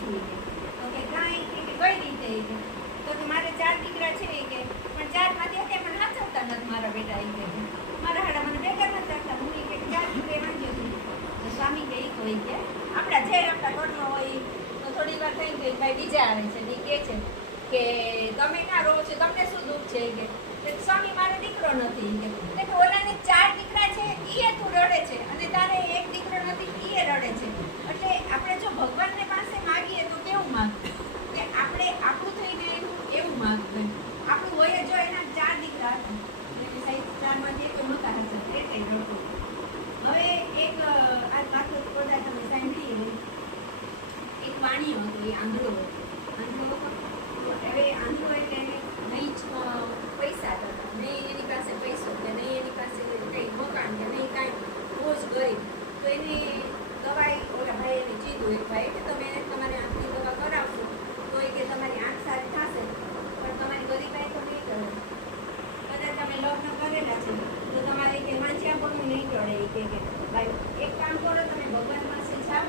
છું તો કે કાંઈ કે કઈ રીતે કે તો કે મારે 4 દીકરા છે કે પણ 4 માંથી અત્યારે મને હાચવતા નથી મારા બેટા કે મારા હાડા મને ભેગા નથી રાખતા હું કે 4 દીકરા માંગ્યો છું તો સ્વામી કે ઈ કોઈ કે આપણા જે આપણા ઘરનો હોય તો થોડી વાર થઈ ગઈ ભાઈ બીજા આવે છે ને કે છે કે તમે ના રહો છો તમને શું દુઃખ છે કે સ્વામી મારે દીકરો નથી કે ઓલાને 4 દીકરા છે ઈ તું રડે છે અને તારે એક દીકરો નથી ઈ રડે છે એટલે આપણે જો ભગવાનને પાસે માંગીએ તો કેવું માંગવું કે આપણે આપણું થઈને એવું માંગવું આપણું હોય જો એના 4 દીકરા હતા એટલે સાહેબ 4 માંથી એક નહોતા હતા એટલે રડતો હવે એક આ વાત બધા તમે સાંભળી એક વાણીઓ હતો એ આંધળો હતો હવે આંધળો એટલે નહીં પૈસા હતા નહીં એની પાસે પૈસો કે નહીં એની પાસે કંઈ મકાન કે નહીં કાંઈ રોજ ગરીબ તો એને દવાઈ ઓલા ભાઈ એને કીધું એક ભાઈ કે તમે તમારી આંખની દવા કરાવશો તો એ કે તમારી આંખ સારી થશે પણ તમારી ગરીબાઈ તો નહીં કરે કદાચ તમે લગ્ન કરેલા છે તો તમારે કે વાંચ્યા પણ નહીં ટળે કે ભાઈ એક કામ કરો તમે ભગવાન પાસે જાઓ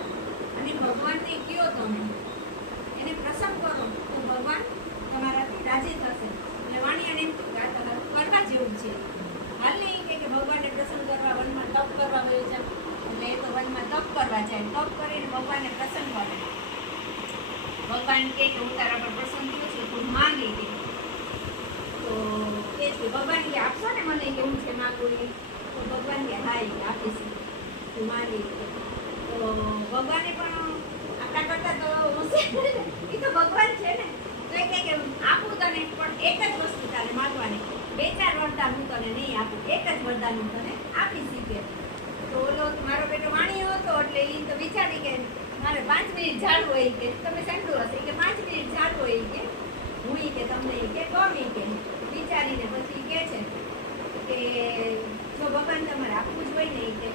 અને ભગવાનને કહો તમે એને પ્રસન્ન કરો તો ભગવાન તમારાથી રાજી થશે એટલે વાણિયાને એમ કે આ તમારું કરવા જેવું છે હાલ નહીં કે ભગવાનને પ્રસન્ન કરવા વનમાં તપ કરવા ગયો છે એટલે એ તો વનમાં તપ કરવા જાય તપ કરીને ભગવાનને પ્રસન્ન કરે ભગવાન કે હું તારા પર પ્રસન્ન થયો છું તું માંગી કે તો એ જ ભગવાન કે આપશો ને મને કે હું છે માંગું એ તો ભગવાન કે હા એ આપીશ તું માંગી તો ભગવાને પણ આપણા કરતા તો એ તો ભગવાન છે ને તો એ કે આપું તને પણ એક જ વસ્તુ તારે માંગવાની 2-4 વરદાન હું તને નહીં આપું એક જ વરદાન હું તને આપી શીખે તો ઓલો મારો બેટો વાણીયો હતો એટલે એ તો વિચારી કે મારે 5 મિનિટ ઝાડવું હોય કે તમે સાંભળ્યું હશે કે 5 મિનિટ ઝાડવું હોય કે હું કે તમને કે ગમી કે વિચારીને પછી કે છે કે જો ભગવાન તમારે આપવું જ હોય ને કે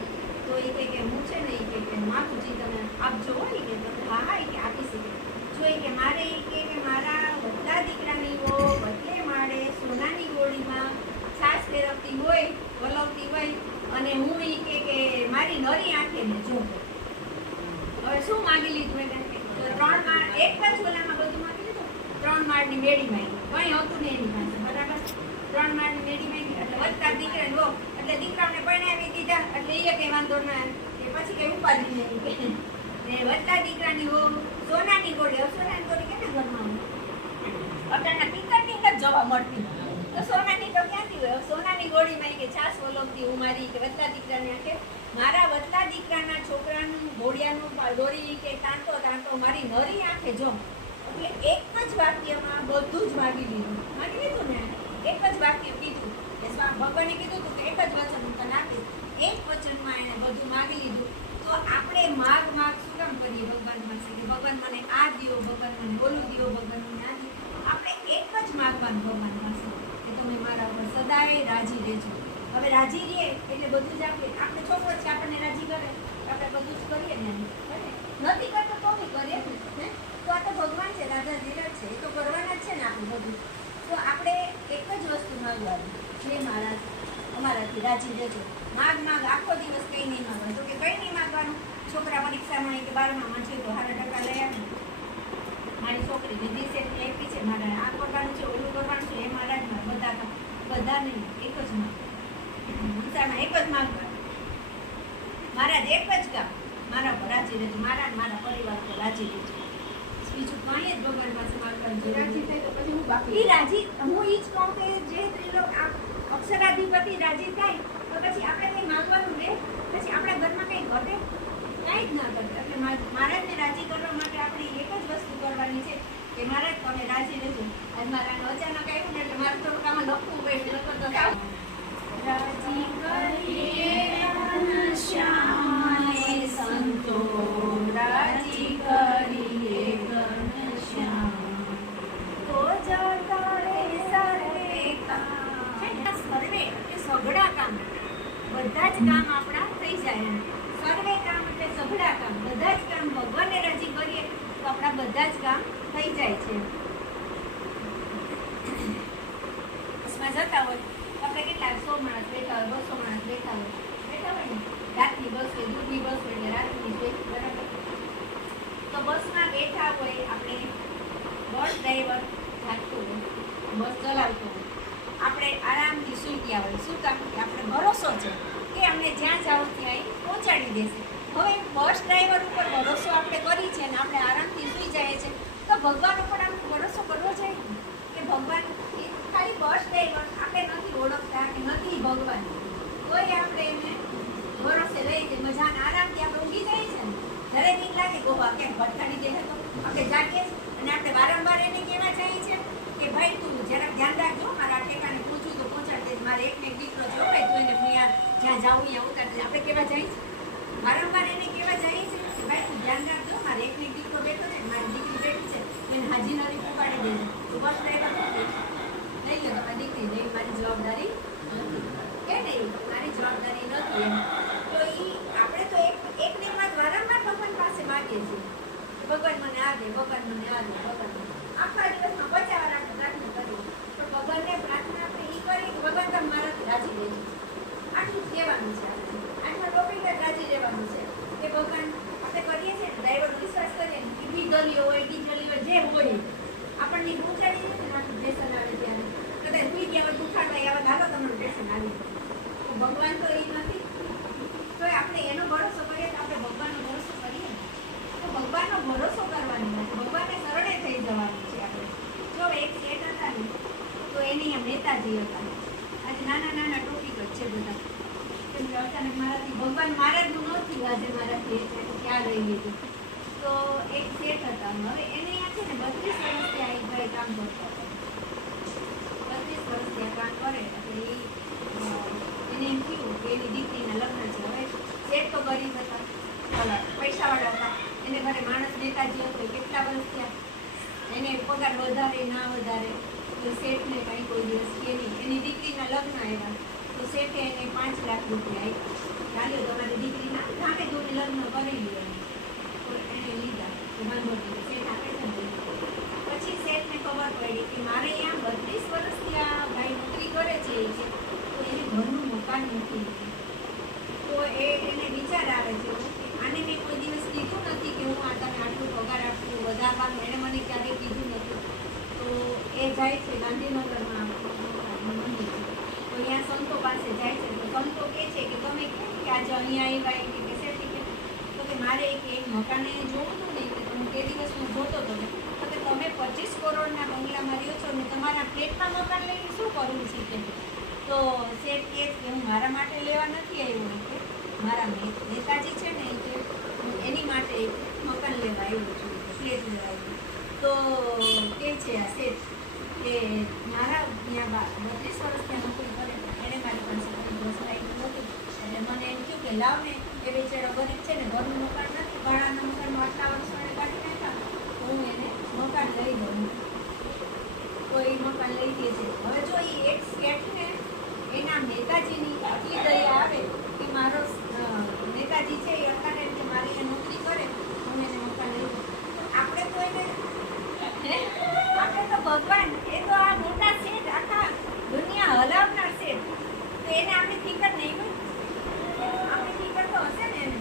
તો એ કે હું છે ને કે માતુજી તમે આપજો હોય કે હા હા કે આપી શકે જો કે મારે કે મારા બધા દીકરાની વો બદલે માળે સોનાની ગોળીમાં છાશ ફેરવતી હોય વલવતી હોય અને હું કે મારી નરી આંખે ને જો હવે શું માંગી લીધું એને તો 3 માળ એક જ ઓલામાં બધું માંગી લીધું 3 માળની મેળી માંગી કંઈ હતું ને એની પાસે બરાબર 3 માળની મેળી માંગી એટલે વધતા દીકરાને વો એટલે દીકરાને પરણાવી દીધા એટલે એ કંઈ વાંધો ના કે પછી કંઈ ઉપાધિ નહીં કે ને વધતા દીકરાની વો સોનાની ગોળી સોનાની ગોળી કેને ઘરમાં અત્યારના પિત્તળની જ જોવા મળતી તો સોનાની તો ક્યાંથી હોય સોનાની ગોળીમાં કે છાશ ઓલવતી હું મારી કે વધતા દીકરાને આંખે મારા વધતા દીકરાના છોકરાનું ઘોડિયાનું દોરી કે તાંતો મારી નરી આંખે જો એટલે એક જ વાક્યમાં બધું જ માગી લીધું ને એક જ વાક્ય કીધું કે ભગવાને કીધું હતું કે એક જ વચન હું તને આપીશ એક વચનમાં એને બધું માગી લીધું તો આપણે માગ શું કામ કરીએ ભગવાન પાસે કે ભગવાન મને આ દિયો ભગવાન મને બોલું દિયો ભગવાન મને આ દિયો આપણે એક જ માગવાનું ભગવાન પાસે કે તમે મારા પર સદાય રાજી રહેજો હવે રાજી રહીએ એટલે બધું જ આપણે છોકરો છે આપણને રાજી કરે આપણે બધું જ કરીએ ને નથી કરતો તો બી કરીએ ને તો આ તો ભગવાન છે રાજા ધીરજ છે એ તો કરવાના જ છે ને આપણે બધું તો આપણે એક જ વસ્તુ માગવાની જે મહારાજ અમારાથી રાજી રહેજો માગ આખો દિવસ કંઈ નહીં માગવાનું તો કે કંઈ નહીં માગવાનું છોકરા પરીક્ષામાં કે 12માં છે તો સારા ટકા લઈ આવે મારી છોકરીને દિશેની આપી છે મારે આ કરવાનું છે ઓલું કરવાનું છે એ મારા જ બધા નહીં એક જ માગમાં એક જ માગવાનું મહારાજ એક જ કામ મારા પર રાજી રહેજો મારા પરિવાર પર રાજી રહેજો બીજું કંઈ જ ભગવાન પાસે માગવાનું રાજી થાય તો પછી હું બાકી રાજી હું એ જ કહું કે જે ત્રિલોક અક્ષરાધિપતિ રાજી થાય તો પછી આપણે કંઈ માંગવાનું રહે પછી આપણા ઘરમાં કંઈ ઘટે કાંઈ જ ના ઘટે એટલે મહારાજને રાજી કરવા માટે આપણે એક જ વસ્તુ કરવાની છે કે મહારાજ તમે રાજી રહેજો આજ મારાને અચાનક આવ્યું ને એટલે મારે થોડુંક આમાં લખવું પડે લખો તો રાજી કરીએ ઘનશ્યામ સંતો રાજી કરીએ ઘનશ્યામ તો જતારે સર્વે કામ સર્વે એ સઘળા કામ બધા જ કામ આપણા થઈ જાય સર્વે કામ એટલે સઘળા કામ બધા જ કામ ભગવાનને રાજી કરીએ તો આપણા બધા જ કામ થઈ જાય છે બસમાં જતા હોય આપણે કેટલા 100 માણસ બેઠા હોય 200 માણસ બેઠા હોય ને રાતની બસ હોય દૂરની બસ હોય એટલે રાતની જોઈ બરાબર તો બસમાં બેઠા હોય આપણે, બસ ડ્રાઈવર જાગતો હોય, બસ ચલાવતો હોય, આપણે આરામથી સૂઈ ગયા હોય. શું કામ? કે આપણે ભરોસો છે કે અમને જ્યાં જાઓ ત્યાં એ પહોંચાડી દેશે. હવે બસ ડ્રાઈવર ઉપર ભરોસો આપણે કરી છે અને આપણે આરામથી સૂઈ જાય છે, તો ભગવાન ઉપર આપણે ભરોસો કરવો જોઈએ કે ભગવાન એ ખાલી બસ ડ્રાઈવર આપણે નથી ઓળખતા કે નથી ભગવાન, તોય આપણે એને ભરોસે લઈ જઈએ. મજાને આરામથી આપણે ઊંઘી જઈએ છે ને, જ્યારે બીક લાગે ગોવા કેમ ભટકાડી દે તો આપણે જાગીએ અને આપણે વારંવાર એને કહેવા જઈએ છે કે ભાઈ તું જરાક ધ્યાન રાખજો, મારા ઠેકાને પૂછું તો પહોંચાડી દે, મારે એકને એક દીકરો છે ભાઈ તું એને જ્યાં જાઉં ત્યાં ઉતારી દે. આપણે કહેવા જઈએ છીએ, વારંવાર એને કહેવા જઈએ છીએ કે ભાઈ તું ધ્યાન રાખજો, મારે એકને એક દીકરો બેઠો છે, મારી દીકરી બેઠી છે, તો એને હાજી નરી પુગાડી દેજો. તો બસ ડ્રાઈવર લઈ લો તમારી દીકરી, નહીં મારી જવાબદારી નથી કે નહીં, મારી જવાબદારી નથી એમ. તો એ આપણે તો એકને એક વાત વારંવાર ભગવાન પાસે માગીએ છીએ, ભગવાન મને આ દે, ભગવાન મને આ દે, ભગવાન આખા દિવસમાં 50 વાર આપણે પ્રાર્થના કરીએ, તો ભગવાનને પ્રાર્થના આપણે એ કરી કે ભગવાન તમે મારાથી રાજી રહેજો. આટલું જ કહેવાનું છે. આટલા ટોપિક જ રાજી રહેવાનું છે કે ભગવાન આપણે કરીએ છીએ ડ્રાઈવર વિશ્વાસ કરીએ કે ડીઝલી હોય જે હોય આપણને પહોંચાડી દે ને આટલું સ્ટેશન આવે ત્યારે કદાચ ભૂલી ગયા હોય ઉઠાડવા આવે હાલો તમારું સ્ટેશન આવી. તો ભગવાન તો એ નથી, તો આપણે એનો ભરોસો કરીએ તો આપણે ભગવાનનો ભરોસો કરીએ તો ભગવાનનો ભરોસો કરવાની નથી, ભગવાનને શરણે થઈ જવાનું છે આપણે. જો એક શેઠ હતા ને તો એની આમ નેતાજી હતા. આજે નાના ટોપિક જ છે બધા, કેમ કે અચાનક મારાથી ભગવાન મહારાજનું નહોતું આજે મારાથી એટલે ક્યાં લઈ લીધું. તો એક શેઠ હતા, હવે એને અહીંયા છે ને 32 વર્ષથી આ એક ભાઈ કામ કરતા હતા. 32 વર્ષથી આ કામ કરે એટલે એને એમ થયું કે એની દીકરીના લગ્ન છે. હવે શેઠ તો ગરીબ હતા, પૈસાવાળા હતા, એને ઘરે માણસ નેતાજી હતો, કેટલા વર્ષ થયા, એને પગાર વધારે ના વધારે તો શેઠને કાંઈ કોઈ દિવસ કે નહીં. એની દીકરીના લગ્ન આવ્યા તો શેઠે એને 5 લાખ રૂપિયા આપ્યા, ચાલ્યો તમારી દીકરીના ગામે જોઈને લગ્ન કરી લ્યો. તો એને લીધા તો વાંધો નહીં, શેઠ આપે છે ને. પછી શેઠને ખબર પડી કે મારે અહીંયા 32 વર્ષથી આ ભાઈ નોકરી કરે છે તો એને ઘરનું મકાન નથી. તો એને વિચાર આવે છે કે આને મેં કોઈ દિવસ કીધું નથી કે હું આ તને આટલું પગાર આપું વધારવાનું, એણે મને ક્યારેય કીધું નથી. તો એ જાય છે ગાંધીનગરમાં મંદિર છે, તો અહીંયા સંતો પાસે જાય છે. તો સંતો કહે છે કે તમે કેમ કે આજે અહીંયા આવ્યા કે શેઠી કે તો કે મારે એક મકાને જોવું હતું ને કે હું તે દિવસ હું જોતો હતો ને તો કે તમે 25 કરોડના બંગલામાં રહ્યો છો ને તમારા ફ્લેટમાં મકાન લઈને શું કરવું છે કે. તો શેઠ કહે કે હું મારા માટે લેવા નથી આવ્યો કે મારા નેતાજી છે ને કે હું એની માટે એક મકાન લેવા આવ્યો છું, ફ્લેટ લેવા આવ્યો. તો કે છે આ શેઠ કે મારા ત્યાં 32 વર્ષ ત્યાં નોકરી કરે એણે મારી પાસે કંઈ ઘોષણાયું નહોતું, એટલે મને એમ થયું કે લાવ ને એ બેચારો ગરીબ છે ને ઘરનું મકાન નથી, ભાડાના મકાનમાં આટલા વર્ષ મને કાઢી નાખ્યા, હું એને મકાન લઈ દઉં. તો એ મકાન લઈ દે છે. હવે જો એ એક શેઠને એના નેતાજીની આટલી દયા આવે કે મારો નેતાજી છે એ અત્યારે કે મારી એ નોકરી કરે હું એને મકાન લઈ દઉં. આપણે તો એને આપણે તો ભગવાન એ તો આ મોટા શેઠ આખા દુનિયા હલાવનાર શેઠ, તો એને આપણી ફિકર નહીં હોય, આપણી ફિકર તો હશે ને એને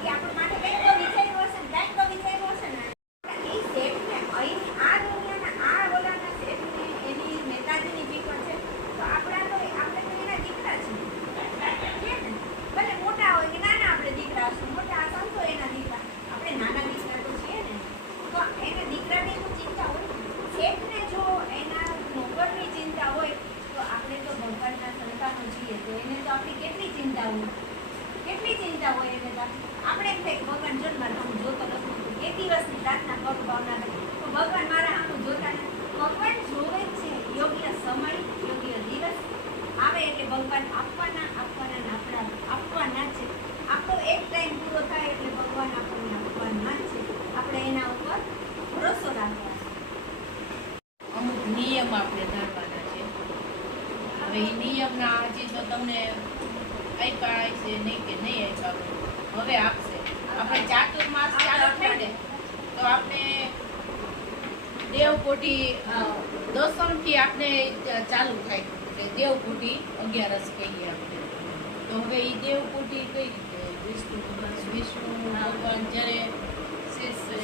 કે આપણા માટે કંઈક તો વિચાર્યું હશે ને, કંઈક તો વિચાર્યું હશે ને. એ શેઠને અહીં આ દુનિયાના આ ઓલાના શેઠને એની નેતાજીની ફિકર છે તો આપણે તો એના દીકરા છીએ ને, ભલે મોટા હોય કે નાના આપણે દીકરા હશું, મોટા સંતો એના દીકરા, આપણે નાના દીકરા તો છીએ ને. તો એના દીકરાની શું ચિંતા હોય, શેઠને જો એના નોકરની ચિંતા હોય તો આપણે તો ભગવાનના સંતાનો છીએ તો એને તો આપણી કેટલી ચિંતા હોય એને તો આપણે એમ થાય કે ભગવાન જો મારા હું જોતો નથી, એક દિવસની પ્રાર્થના કરું ભાવના તો ભગવાન મારા આમ જોતા નથી. ભગવાન જોવે જ છે, યોગ્ય સમય યોગ્ય દિવસ આવે એટલે ભગવાન આપવાના છે. આપણો એક ટાઈમ પૂરો થાય એટલે ભગવાન આપણને આપવાના જ છે, આપણે એના ઉપર ભરોસો રાખવાનો. અમુક નિયમ આપણે ધારવાના છે. હવે એ નિયમના હજી તો તમને આપ્યા છે નહીં કે નહીં આપ્યા, હવે આપશે. આપણે ચાતુર્માસ ચાલુ થાય ને તો આપણે દેવકોટી દસમથી આપણે ચાલુ થાય એટલે દેવકોટી 11 કહીએ આપણે. તો હવે એ દેવકોટી કઈ રીતે વિષ્ણુ ભગવાન જ્યારે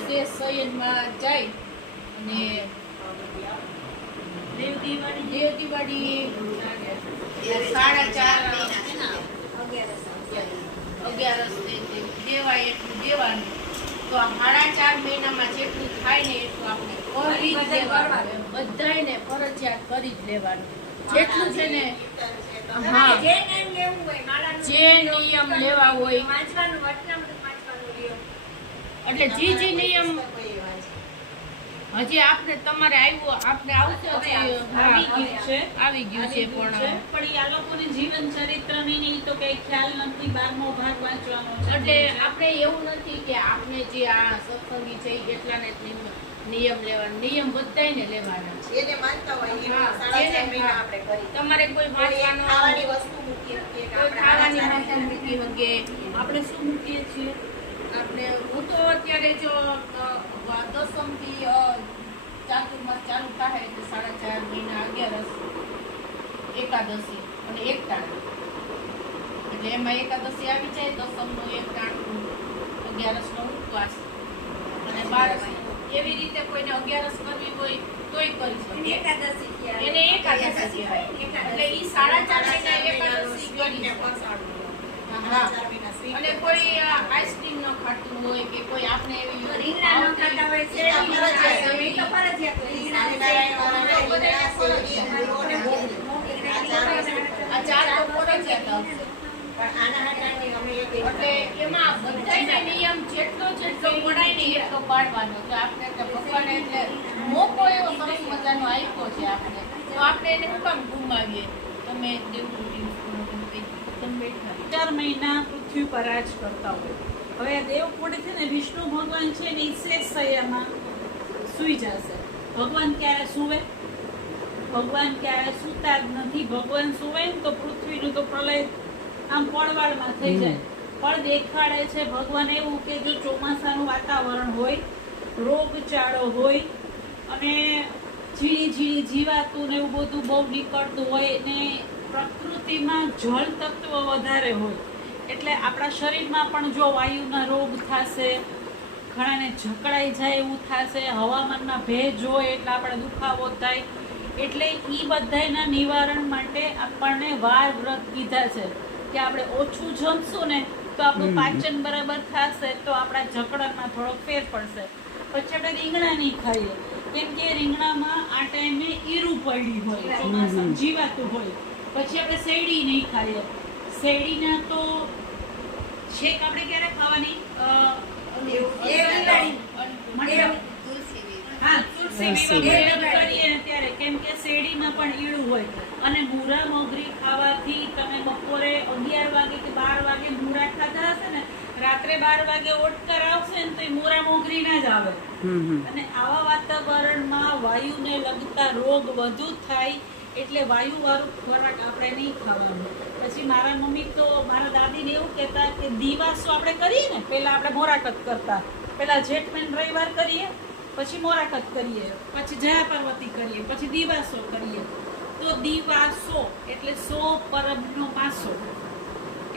શેષ શયનમાં જાય અને દેવ દિવાળી 4:30 11 દેવાય એટલું દેવાનું. તો આ 4.5 મહિનામાં જેટલું થાય ને એટલું આપણે કરી જ લેવાનું. બધાયને ફરજિયાત કરી જ લેવાનું. જેટલું છે ને હા જે નિયમ લેવું હોય માળાનું જે નિયમ લેવા હોય વાંચવાનું વચનામૃત વાંચવાનું રહ્યો. એટલે જે નિયમ હજી આપણે તમારે આપણે આવશે હજી આવી ગયું છે. આવી ગયું છે પણ પણ આ લોકોને જીવન ચરિત્રની ની તો કઈ ખ્યાલ નથી. 12મો ભાગ વાંચવાનો છે. એટલે આપણે એવું નથી કે આપણે જે આ સત્સંગી છે એટલાને જ નિયમ લેવાના. નિયમ બધાયને લેવાના છે. એને માનતા હોય એ હા, સાડા જેને ચાર મહિના આપણે કરી. તમારે કોઈ વાંચવાનો ખાવાની વસ્તુ મૂકી શકીએ કે કોઈ આપણે ખાવાની આચાર વસ્તુ મૂકી વગે આપણે શું મૂકીએ છીએ આપણે હું તો અત્યારે જો દસમથી ચાતુર્માસ ચાલુ થાય એટલે 4.5 મહિના 11 એકાદશી અને એક ટાણું એટલે એમાં એકાદશી આવી જાય દસમનું એક ટાણું 11નો ઉપવાસ અને 12 એવી રીતે કોઈને 11 કરવી હોય તોય કરી એને શકે એકાદશી કહેવાય. એને એકાદશી કહેવાય. એટલે ઈ 4.5 મહિના એકાદશી કરી શકે. હા. અને કોઈ આઈસ્ક્રીમ ન ખાતું હોય કે કોઈ આપણે એવી રીંગણા ન ખાતા હોય શેરડી ન ખાતા હોય એ તો ફરજિયાત હોય. રીંગણા ને શેરડી આ ચાર તો ફરજિયાત આવશે. આના હાટાની અમે એક એટલે એમાં બધાયને નિયમ જેટલો પડાય ને એટલો પાડવાનો. તો આપણે તો ભગવાને એટલે મોકો એવો સરસ મજાનો આપ્યો છે આપણે. તો આપણે એને શું કામ ગુમાવીએ? તમે દેવકુટી તમે બેઠા 4 મહિના પૃથ્વી પર રાજ કરતા હોય. હવે આ દેવકુંડ છે ને વિષ્ણુ ભગવાન છે ને ઈ શેષ શય્યામાં સૂઈ જશે. ભગવાન ક્યારે સૂવે? ભગવાન ક્યારે સૂતા જ નથી. ભગવાન સૂવે ને તો પૃથ્વીનું તો પ્રલય આમ પડવાળમાં થઈ જાય. પણ દેખાડે છે ભગવાન એવું કે જો ચોમાસાનું વાતાવરણ હોય, રોગચાળો હોય અને ઝીણી જીવાતું ને એવું બધું બહુ નીકળતું હોય ને પ્રકૃતિમાં જળ તત્વ વધારે હોય એટલે આપણા શરીરમાં પણ જો વાયુના રોગ થશે, ઘણાને જકડાઈ જાય એવું થશે, હવામાનમાં ભેજ હોય એટલે આપણે દુખાવો થાય. એટલે ઈ બધાયના નિવારણ માટે આપણને વાર વ્રત કીધા છે કે આપણે ઓછું જમશું ને તો આપણું પાચન બરાબર થશે તો આપણા જકડામાં થોડોક ફેર પડશે. પછી આપણે રીંગણા નહીં ખાઈએ કેમ કે રીંગણામાં આ ટાઈમે ઈરું પડી હોય, ચોમાસામાં જીવાતું હોય. પછી આપણે શેરડી નહીં ખાઈએ. શેરડીના તો શેક આપણે ક્યારે ખાવાની? હા, તુલસી વિવાહ કરીએ ને ત્યારે કેમ કે શેરડીમાં પણ ઈળું હોય અને મૂરા મોગરી ખાવાથી તમે બપોરે 11 વાગે કે 12 વાગે મૂરા ખાધા હશે ને રાત્રે 12 વાગે ઓટકાર આવશે ને તો એ મૂરા મોગરી ના જ આવે. અને આવા વાતાવરણમાં વાયુને લગતા રોગ વધુ થાય એટલે વાયુવાળું ખોરાક આપણે નહીં ખાવાનું. પછી મારા મમ્મી તો મારા દાદીને એવું કહેતા કે દિવાસો આપણે કરીએ ને પહેલા આપણે મોરાકત કરતા. પહેલા જેઠ રવિવાર કરીએ, પછી મોરાકત કરીએ, પછી જયા પાર્વતી કરીએ, પછી દિવાસો કરીએ. તો દિવાસો એટલે 100 પરબનો પાસો.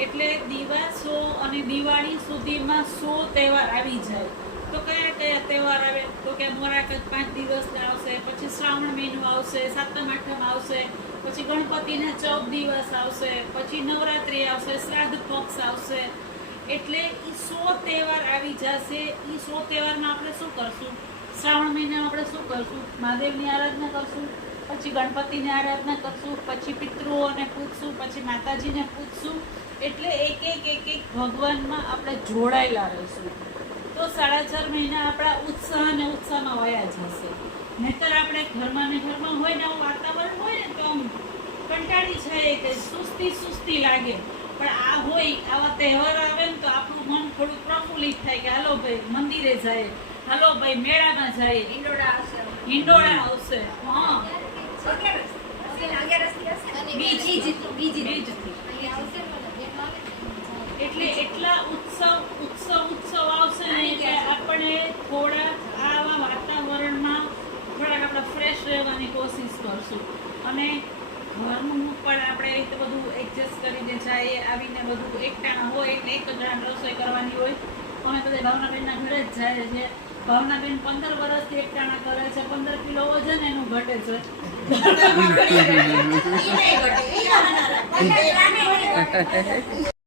એટલે દિવાસો અને દિવાળી સુધીમાં 100 તહેવાર આવી જાય. તો કયા કયા તહેવાર આવે? તો કે મોરાકત 5 દિવસના આવશે, પછી શ્રાવણ મહિનો આવશે, સાતમ આઠમ આવશે, પછી ગણપતિના 14 દિવસ આવશે, પછી નવરાત્રી આવશે, શ્રાદ્ધ પક્ષ આવશે. એટલે એ 100 તહેવાર આવી જશે. એ 100 તહેવારમાં આપણે શું કરશું? શ્રાવણ મહિનામાં આપણે શું કરશું? મહાદેવની આરાધના કરશું, પછી ગણપતિની આરાધના કરશું, પછી પિતૃઓને પૂછશું, પછી માતાજીને પૂછશું. એટલે એક એક ભગવાનમાં આપણે જોડાયેલા રહીશું. તો 4.5 મહિના આપણા ઉત્સાહ અને ઉત્સાહમાં વયા જશે. નહીતર આપણે ઘરમાં ને ઘરમાં હોય ને આવું વાતાવરણ હોય ને તો કંટાળી જાય કે સુસ્તી લાગે. પણ આ હોય આવા તહેવાર આવે ને તો આપણું મન થોડું પ્રફુલ્લિત થાય કે હાલો ભાઈ મંદિરે જાય, હાલો ભાઈ મેળામાં જાય, હિંડોળા આવશે. હા, બીજથી એટલે એટલા ઉત્સવ આવશે ને કે આપણે થોડા આવા વાતાવરણમાં થોડાક આપણે ફ્રેશ રહેવાની કોશિશ કરશું. અને ઘરનું પણ આપણે એ રીતે બધું એડજસ્ટ કરીને જઈએ. આવીને બધું એકટાણા હોય એટલે એક જ જણા રસોઈ કરવાની હોય. અમે બધા ભાવનાબેનના ઘરે જ જાય છે ભાવનાબેન 15 વર્ષથી એકટાણા કરે છે, 15 કિલો વજન એનું ઘટે છે. ઈ નહીં ઘટે, ઈ આના રાખે.